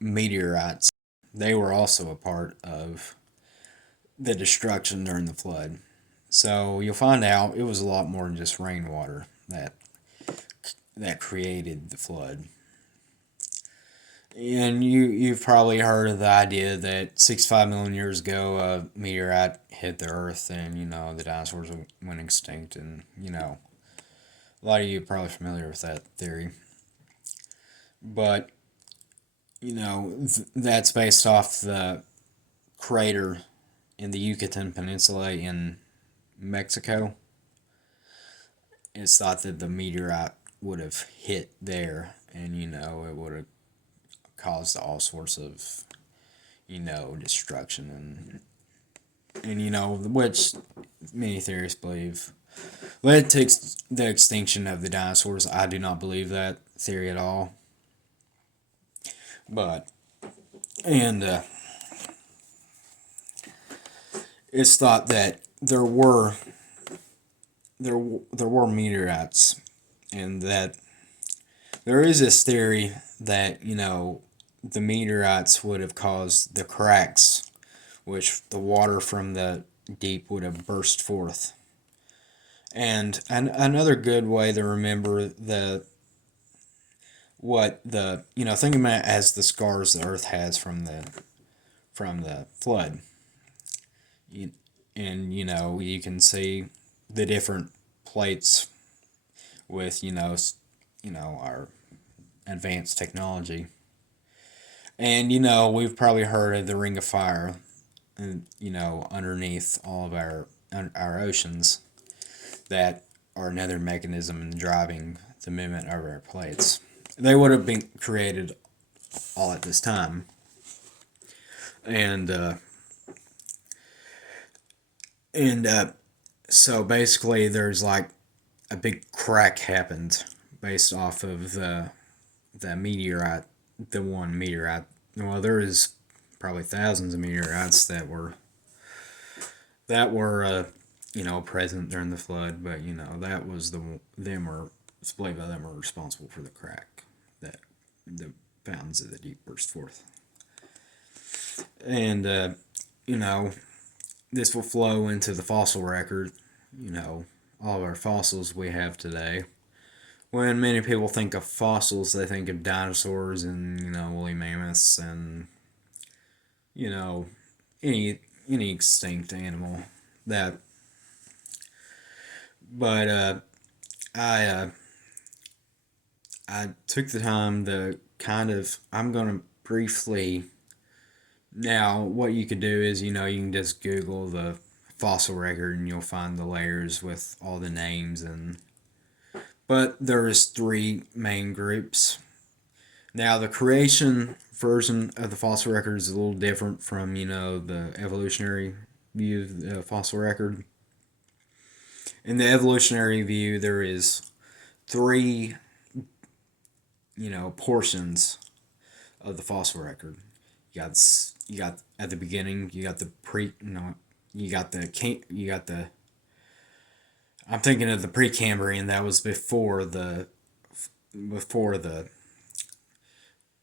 Meteorites, they were also a part of the destruction during the flood. So you'll find out it was a lot more than just rainwater that created the flood. And you've probably heard of the idea that 65 million years ago a meteorite hit the Earth and the dinosaurs went extinct, and a lot of you are probably familiar with that theory. But that's based off the crater in the Yucatan Peninsula in Mexico. It's thought that the meteorite would have hit there, and it would have caused all sorts of destruction, and which many theorists believe led to the extinction of the dinosaurs. I do not believe that theory at all. But and it's thought that there were meteorites, and that there is this theory that the meteorites would have caused the cracks, which the water from the deep would have burst forth. And another good way to remember think of it as the scars the Earth has from the flood. And you can see the different plates with our advanced technology. And we've probably heard of the Ring of Fire, underneath all of our oceans, that are another mechanism in driving the movement of our plates. They would have been created all at this time. And so basically there's like a big crack happened based off of the meteorite, the one meteorite. Well, there is probably thousands of meteorites that were present during the flood, but that was it's believed by them were responsible for the crack that the fountains of the deep burst forth. And this will flow into the fossil record. All of our fossils we have today. When many people think of fossils, they think of dinosaurs and woolly mammoths and you know any extinct animal that. But I uh, I took the time to I'm gonna briefly. Now, what you could do is, you can just Google the fossil record and you'll find the layers with all the names. But there's three main groups. Now, the creation version of the fossil record is a little different from, the evolutionary view of the fossil record. In the evolutionary view, there is three, portions of the fossil record. You got at the beginning. You got the pre. No, you got the. I'm thinking of the Precambrian. That was before the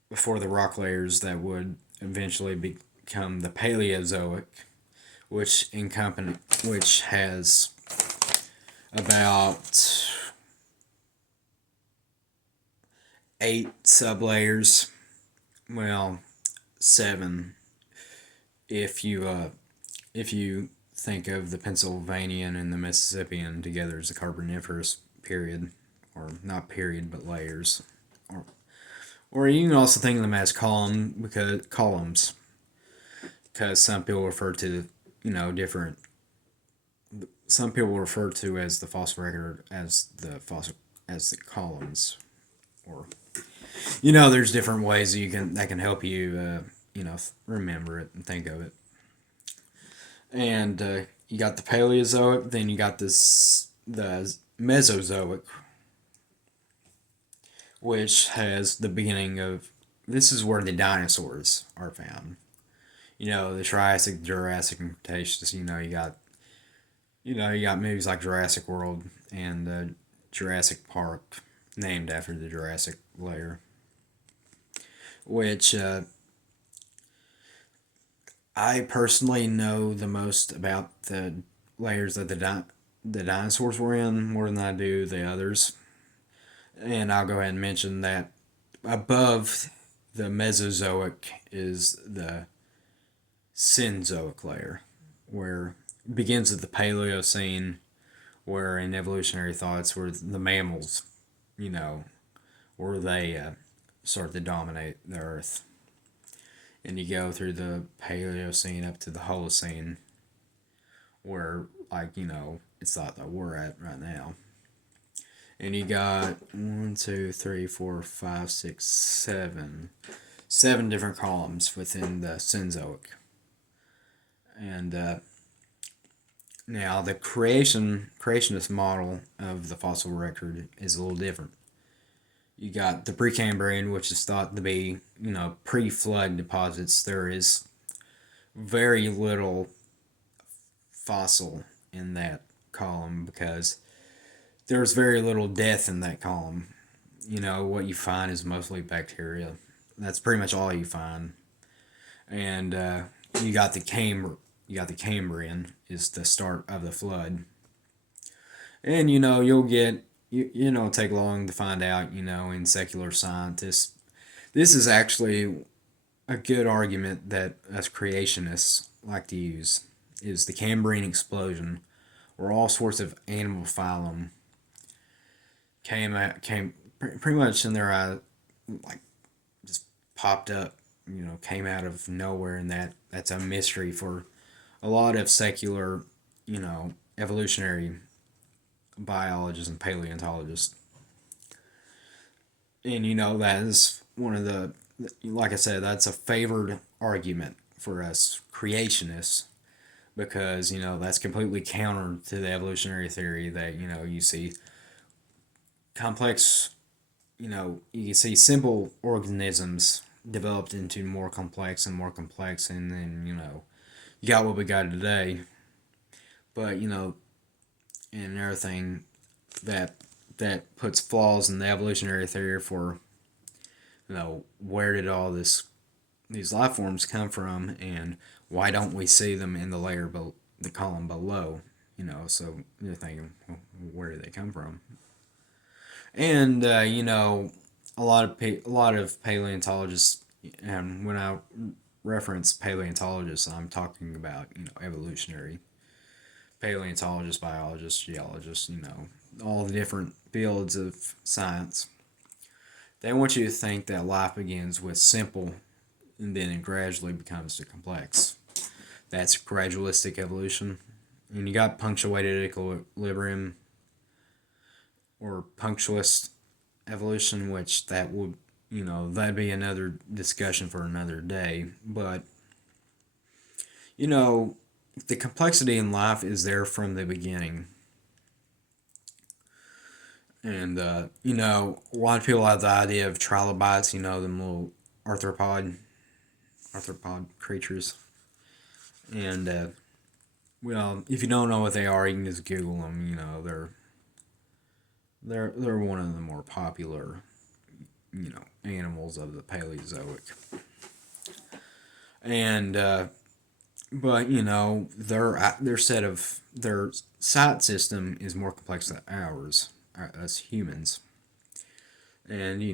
before the rock layers that would eventually become the Paleozoic, which has about 8 sublayers. Well, 7 if you think of the Pennsylvanian and the Mississippian together as the Carboniferous period, or not period but layers, or you can also think of them as columns, because some people refer to different. Some people refer to as the fossil record as the columns, or there's different ways that can help you remember it and think of it. And you got the Paleozoic, then you got the Mesozoic, which has the beginning of. This is where the dinosaurs are found. The Triassic, Jurassic, and Cretaceous. You got movies like Jurassic World and Jurassic Park, named after the Jurassic layer. which I personally know the most about the layers that the dinosaurs were in more than I do the others. And I'll go ahead and mention that above the Mesozoic is the Cenozoic layer, where it begins at the Paleocene, where in evolutionary thoughts, where the mammals, you know, where they start to dominate the Earth. And you go through the Paleocene up to the Holocene, where, like, it's thought that we're at right now. And you got one, two, three, four, five, six, seven different columns within the Cenozoic. And now the creationist model of the fossil record is a little different. You got the Precambrian, which is thought to be, pre-flood deposits. There is very little fossil in that column because there's very little death in that column. What you find is mostly bacteria. That's pretty much all you find. And you got the Cambrian is the start of the flood. And you'll get take long to find out, in secular scientists. This is actually a good argument that us creationists like to use is the Cambrian explosion, where all sorts of animal phylum came pretty much in their like just popped up, came out of nowhere, and that's a mystery for a lot of secular, evolutionary biologists and paleontologists. And that is one of the, like I said, that's a favored argument for us creationists because that's completely counter to the evolutionary theory that you see complex, you can see simple organisms developed into more complex and more complex, and then you got what we got today. But and everything that puts flaws in the evolutionary theory for where did all these life forms come from, and why don't we see them in the layer the column below? So you're thinking, well, where do they come from? And a lot of paleontologists, and when I reference paleontologists, I'm talking about evolutionary paleontologists, biologists, geologists, all the different fields of science. They want you to think that life begins with simple and then it gradually becomes to complex. That's gradualistic evolution. And you got punctuated equilibrium or punctualist evolution, which that would, that'd be another discussion for another day. But, the complexity in life is there from the beginning. And, a lot of people have the idea of trilobites, them little arthropod creatures. And, well, if you don't know what they are, you can just Google them. They're one of the more popular, animals of the Paleozoic. And, but their sight system is more complex than ours, us humans. And you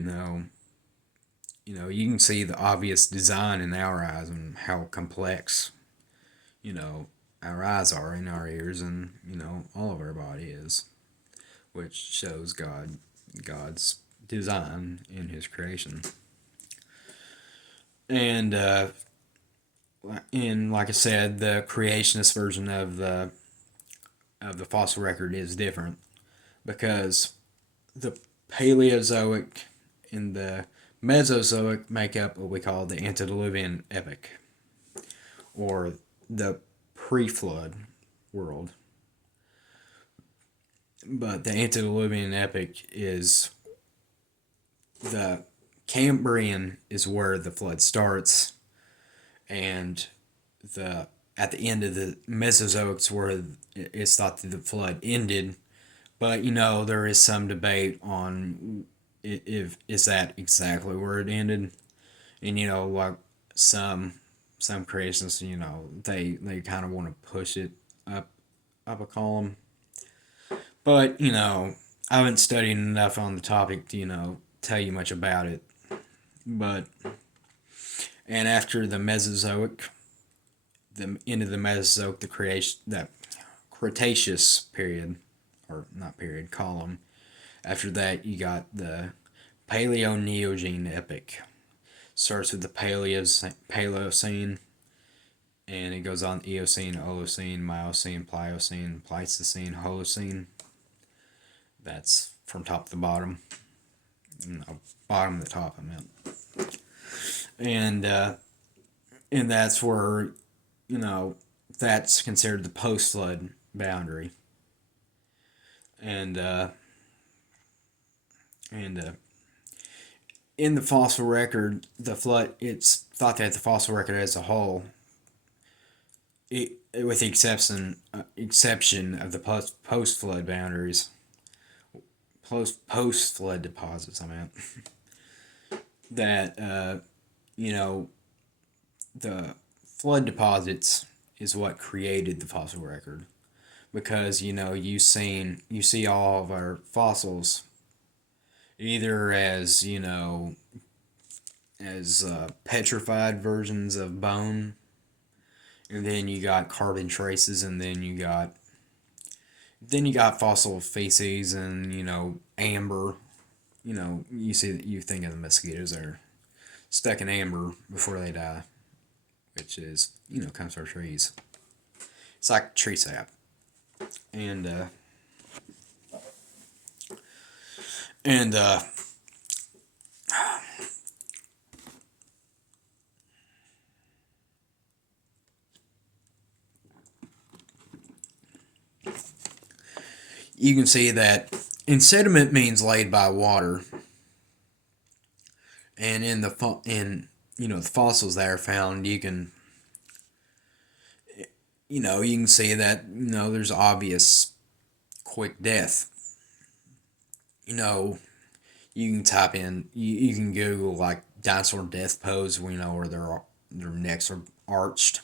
can see the obvious design in our eyes and how complex, our eyes are in our ears, and all of our body is, which shows God's design in His creation. And like I said, the creationist version of the fossil record is different because the Paleozoic and the Mesozoic make up what we call the antediluvian epoch, or the pre-flood world. But the antediluvian epoch is the Cambrian is where the flood starts, and the at the end of the Mesozoics where it's thought that the flood ended. But there is some debate on if is that exactly where it ended. And like some some creationists, they kind of want to push it up up a column. But I haven't studied enough on the topic to tell you much about it. But and after the Mesozoic, the end of the Mesozoic, the Cretaceous period, or not period, column. After that, you got the Paleo-Neogene epoch. Starts with the Paleocene, and it goes on Eocene, Holocene, Miocene, Pliocene, Pleistocene, Holocene. That's from top to bottom. No, bottom to top, I meant. And and that's where that's considered the post-flood boundary. And and in the fossil record, the flood. It's thought that the fossil record as a whole, with the exception of the post flood boundaries, post flood deposits. I meant that you know the flood deposits is what created the fossil record, because you see all of our fossils either as petrified versions of bone, and then you got carbon traces, and then you got fossil feces, and amber. You think of the mosquitoes that are stuck in amber before they die, which is comes from trees. It's like tree sap, and and you can see that in sediment means laid by water, and the fossils that are found, you can see that there's obvious quick death. You can type in, you can Google like dinosaur death pose, where their necks are arched,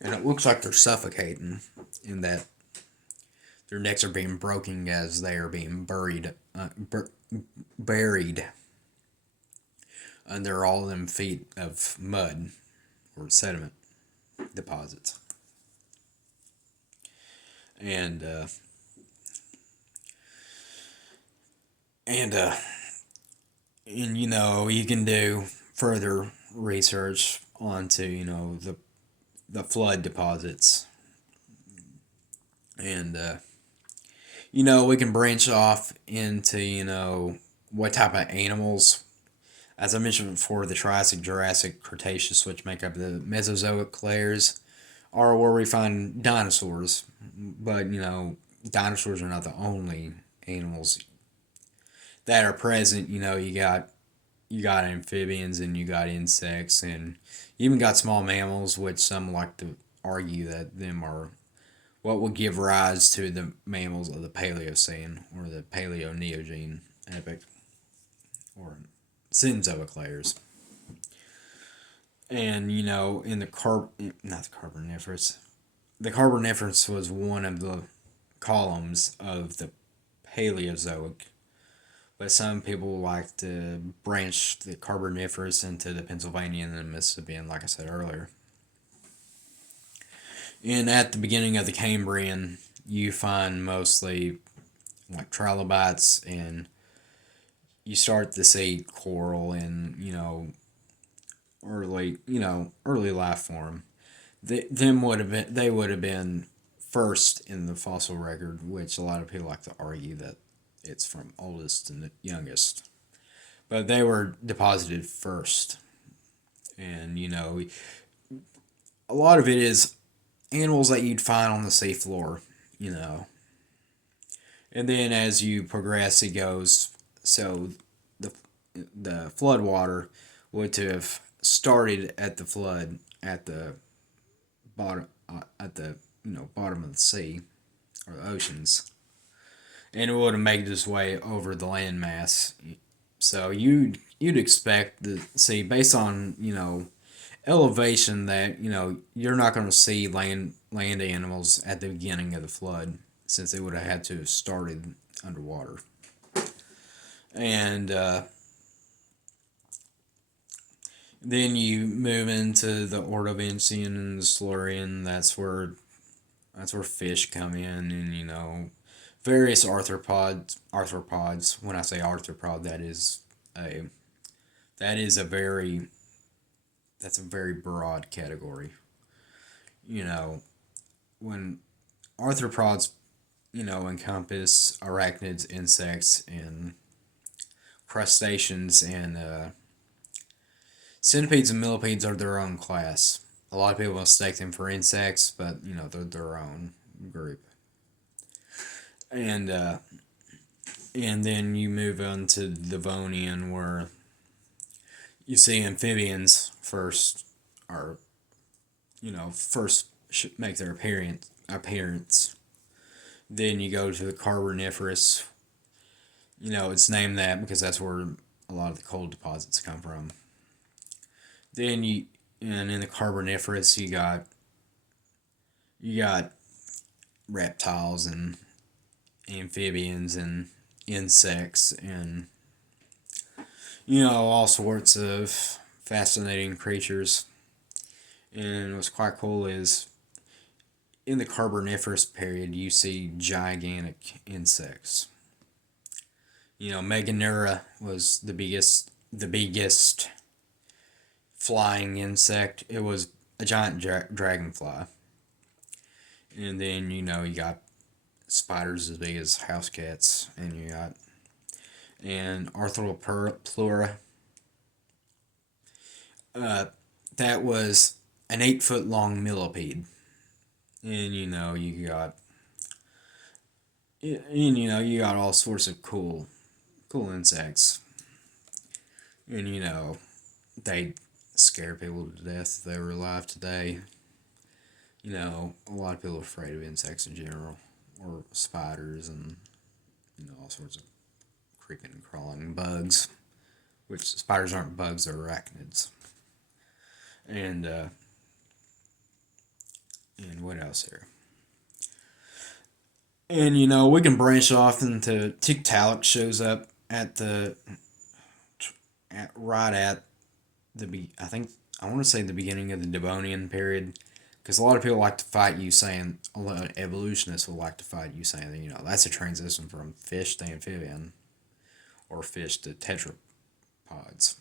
and it looks like they're suffocating, in that their necks are being broken as they are being buried under all them feet of mud or sediment deposits. And and uh, and you can do further research onto the flood deposits, and we can branch off into what type of animals. As I mentioned before, the Triassic, Jurassic, Cretaceous, which make up the Mesozoic layers, are where we find dinosaurs. But dinosaurs are not the only animals that are present. You got amphibians, and you got insects, and you even got small mammals, which some like to argue that them are what will give rise to the mammals of the Paleocene, or the Paleo-Neogene epoch, or Cenozoic layers. And in not the Carboniferous, the Carboniferous was one of the columns of the Paleozoic, but some people like to branch the Carboniferous into the Pennsylvanian and the Mississippian, like I said earlier. And at the beginning of the Cambrian, you find mostly like trilobites, and you start to see coral and early life form. They would have been first in the fossil record, which a lot of people like to argue that it's from oldest and the youngest, but they were deposited first. And a lot of it is animals that you'd find on the seafloor, you know. And then as you progress, it goes, so the the flood water would have started at the flood at the bottom of the sea, or the oceans, and it would have made its way over the landmass. So you'd expect to see based on elevation that you're not going to see land animals at the beginning of the flood since they would have had to have started underwater. And then you move into the Ordovician and the Silurian. That's where fish come in, and various arthropods. When I say arthropod, a that is a very that's a very broad category. You know, when arthropods, encompass arachnids, insects, and crustaceans, and centipedes and millipedes are their own class. A lot of people mistake them for insects, but they're their own group. And and then you move on to the Devonian, where you see amphibians first, or first make their appearance. Then you go to the Carboniferous. It's named that because that's where a lot of the coal deposits come from. And in the Carboniferous, you got reptiles and amphibians and insects and all sorts of fascinating creatures. And what's quite cool is in the Carboniferous period, you see gigantic insects. Meganeura was the biggest flying insect. It was a giant dragonfly. And then you got spiders as big as house cats, and Arthroplura. That was an 8 foot long millipede, and you got all sorts of cool insects, and they scare people to death if they were alive today. A lot of people are afraid of insects in general, or spiders, and all sorts of creeping and crawling bugs, which spiders aren't bugs, they're arachnids. And what else here? And we can branch off into Tiktaalik shows up right at I think I want to say the beginning of the Devonian period, because a lot of people like to fight you saying, a lot of evolutionists will like to fight you saying that that's a transition from fish to amphibian, or fish to tetrapods.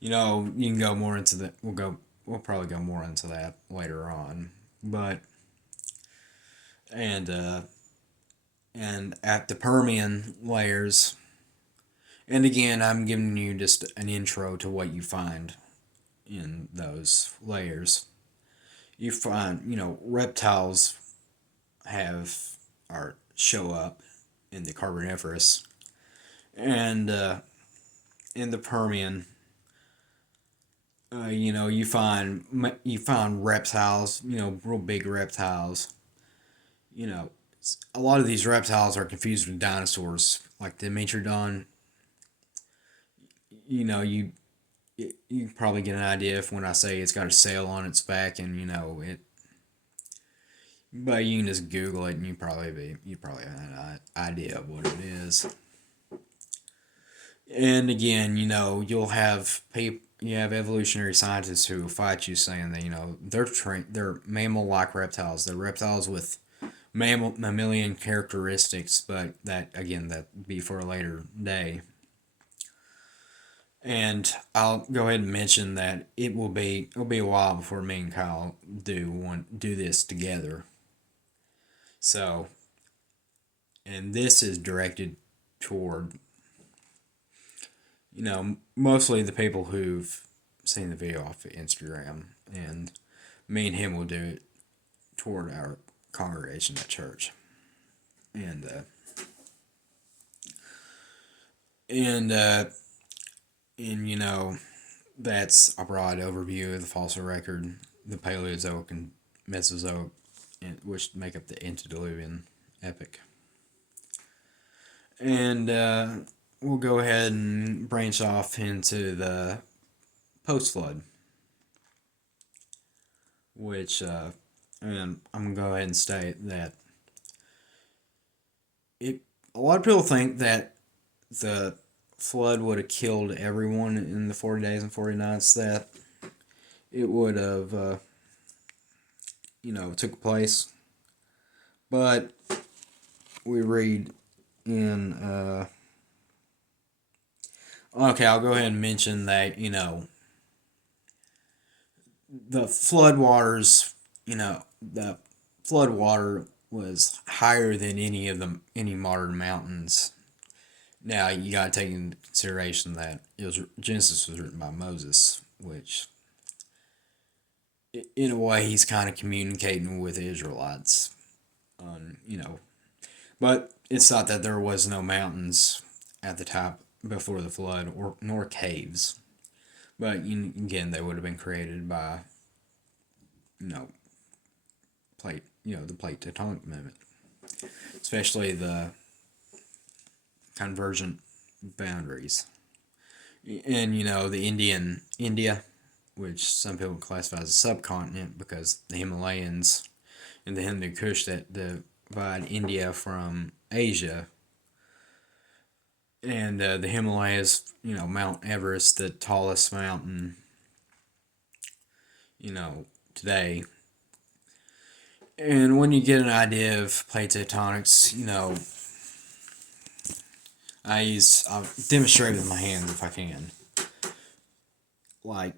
You can go more into that. We'll probably go more into that later on, but and at the Permian layers. And again, I'm giving you just an intro to what you find in those layers. You find, reptiles show up in the Carboniferous, and in the Permian, you find reptiles, real big reptiles. A lot of these reptiles are confused with dinosaurs, like the Dimetrodon. You probably get an idea if when I say it's got a sail on its back, and it. But you can just Google it, and you probably have an idea of what it is. And again, you have evolutionary scientists who fight you, saying that they're mammal-like reptiles. They're reptiles with mammalian characteristics, but that be for a later day. And I'll go ahead and mention that it'll be a while before me and Kyle do this together. So, and this is directed toward mostly the people who've seen the video off of Instagram, and me and him will do it toward our congregation at church. And that's a broad overview of the fossil record, the Paleozoic and Mesozoic, which make up the antediluvian epoch. And we'll go ahead and branch off into the post flood, which, and I'm gonna go ahead and state that it. A lot of people think that the flood would have killed everyone in the 40 days and 40 nights that it would have, took place. But we read in, okay, I'll go ahead and mention that, the flood waters, the flood water was higher than any modern mountains. Now you got to take into consideration that Genesis was written by Moses, which in a way he's kind of communicating with the Israelites, but it's not that there was no mountains at the top before the flood, or nor caves, but again they would have been created by you know the plate tectonic movement, especially the convergent boundaries. And the India, which some people classify as a subcontinent because the Himalayas and the Hindu Kush that divide India from Asia, and the Himalayas, Mount Everest, the tallest mountain, today. And when you get an idea of plate tectonics, I'll demonstrate with my hands if I can. Like,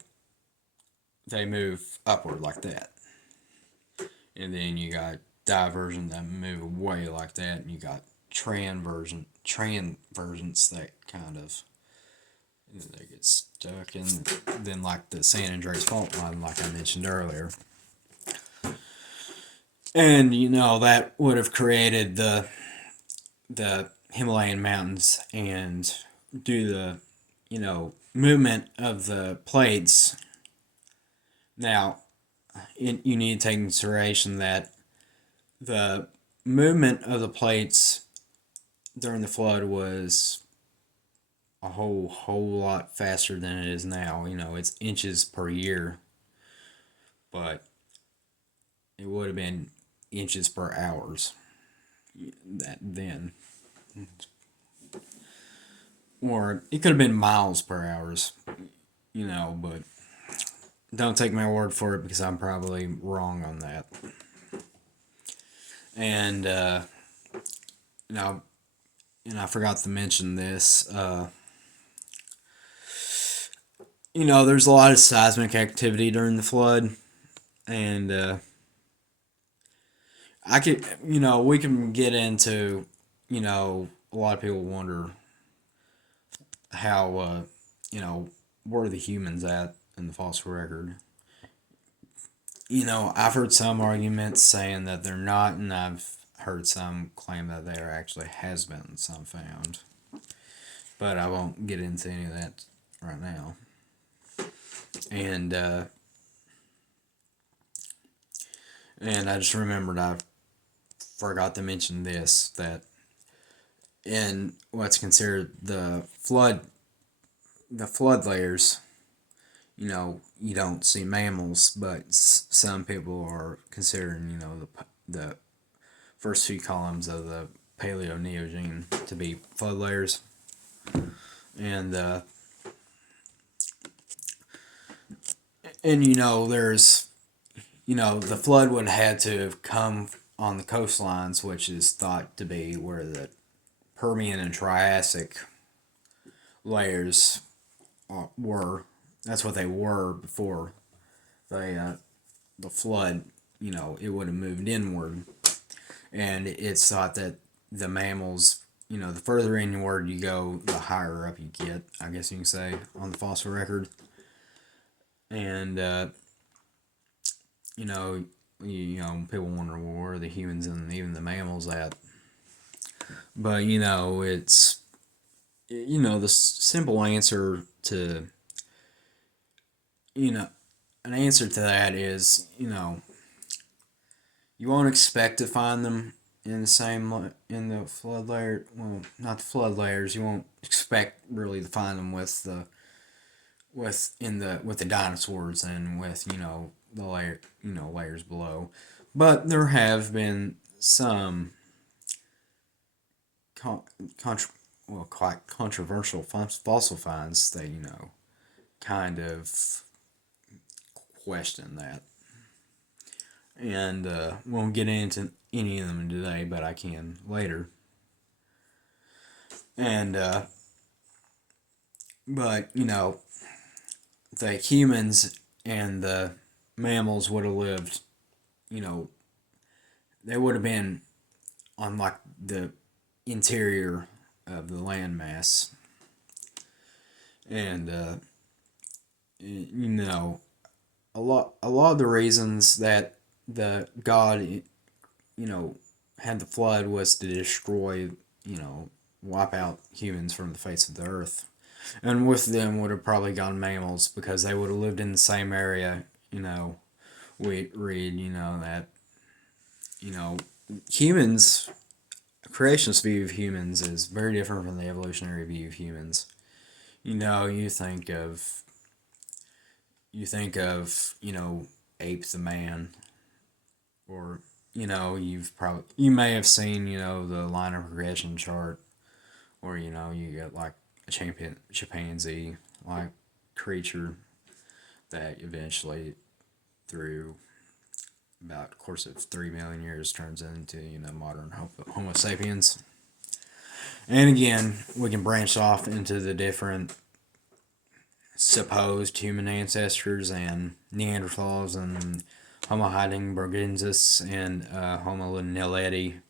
they move upward like that. And then you got divergent that move away like that, and you got transvergence that kind of they get stuck in. Then like the San Andreas fault line, like I mentioned earlier. And that would have created the Himalayan mountains, and due to the movement of the plates. Now, you need to take into consideration that the movement of the plates during the flood was a whole lot faster than it is now. It's inches per year, but it would have been inches per hours then. Or it could have been miles per hours, but don't take my word for it because I'm probably wrong on that. And now, and I forgot to mention this. There's a lot of seismic activity during the flood, and we can get into, a lot of people wonder how, where are the humans at in the fossil record? I've heard some arguments saying that they're not, and I've heard some claim that there actually has been some found. But I won't get into any of that right now. And I just remembered I forgot to mention this, that in what's considered the flood layers, you don't see mammals, but some people are considering, the first few columns of the Paleo-Neogene to be flood layers. And there's, the flood would have had to have come on the coastlines, which is thought to be where the Permian and Triassic layers were. That's what they were before the flood. It would have moved inward, and it's thought that the mammals, the further inward you go, the higher up you get, I guess you can say, on the fossil record. And people wonder, well, where are the humans and even the mammals at? But it's the simple answer to an answer to that is, you won't expect to find them in the same in the flood layer. Well, not the flood layers. You won't expect really to find them with the dinosaurs and with the layer layers below, but there have been some con- contr quite controversial fossil finds that kind of question that, and won't get into any of them today, but I can later. And but the humans and the mammals would have lived, you know, they would have been on like the interior of the landmass, and you know, a lot of the reasons that the God, had the flood was to destroy, wipe out humans from the face of the earth, and with them would have probably gone mammals because they would have lived in the same area. We read, that you know humans, creationist view of humans is very different from the evolutionary view of humans. You think of ape the man, or you may have seen the line of regression chart, or you get like a chimpanzee like creature that eventually, through about a course of 3 million years, turns into modern Homo sapiens. And again, we can branch off into the different supposed human ancestors and Neanderthals and Homo heidelbergensis and Homo naledi.